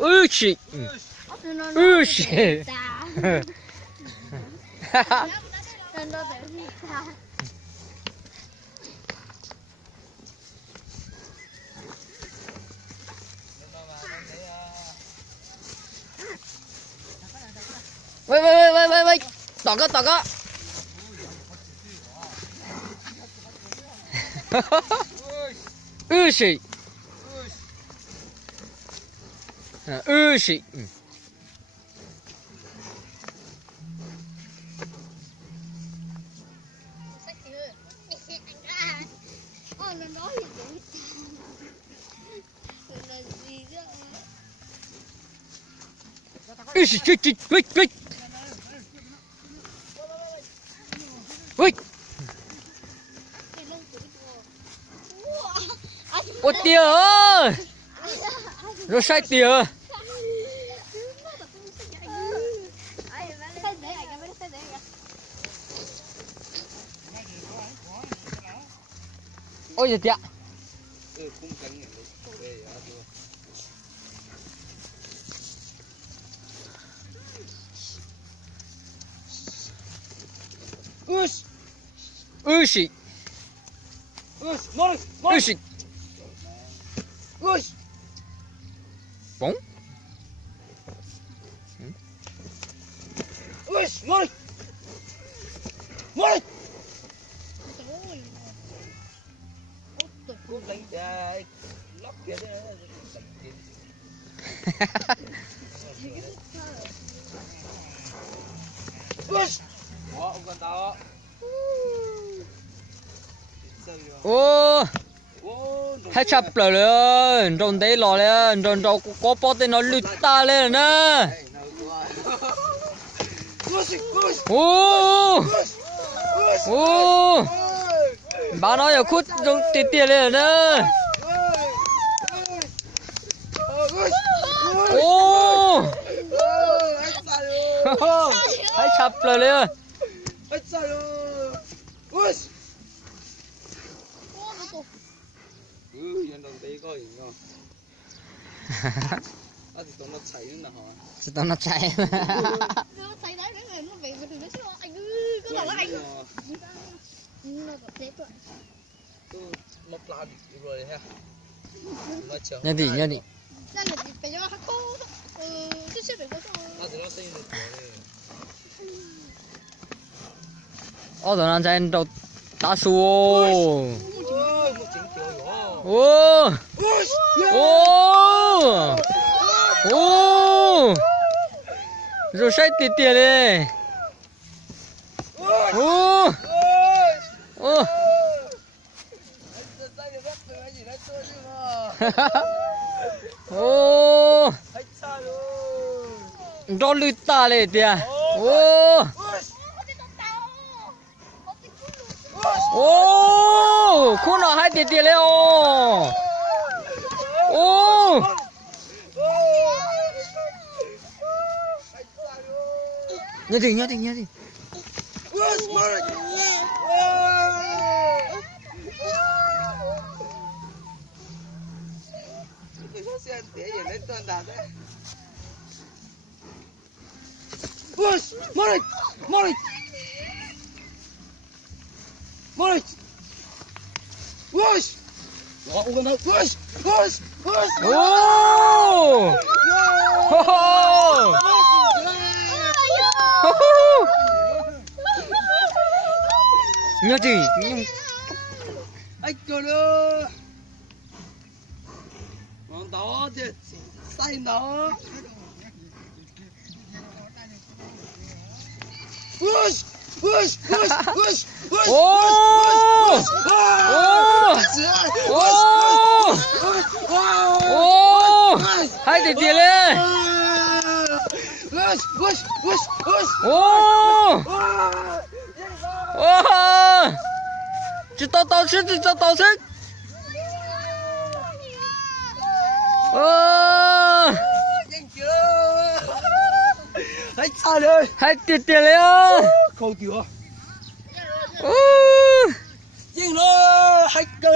으씨. 으씨.喂，大哥，으씨. 으씨. 으씨, 왜. Ô tía ơi, nó sai tía. Ôi giời tía. Ushi. Ushi. Bóng. Ô, hay chập lên, rồi đấy lò lên, rồi có bó tên nó lụt ta lên nè. Ô, bà nói giờ khút rồi tiền lên nè. Ô, hay chập lên. Sẽ tao nó chạy. Nó chạy đấy nó về từ nó chứ anh cứ bảo là anh. Nó có thế thôi. Một lần rồi ha. Nhân đi. Nên là phải cho nó khô. Chứ sẽ phải có nó thì nó xây được rồi. Ở đó nó chạy đâu đá su. Ôi, một chính kiểu rồi. Ô. Ô. Ô. Rồi sai tiền đi. Ô. Ô. Ô. Đó lưỡi ta lên kìa. Ô. Ô, khôn nào hai tiền lên ô. Ô. Nhớ đi. Nhớ gì? Anh cơ nữa. Con đó thì say nó. Ô, hai tiền lên. Ô. Ô. Chỉ tao xích. Ô. Hai tiền lên. Không chịu. Ô. Dừng rồi, hai cơ.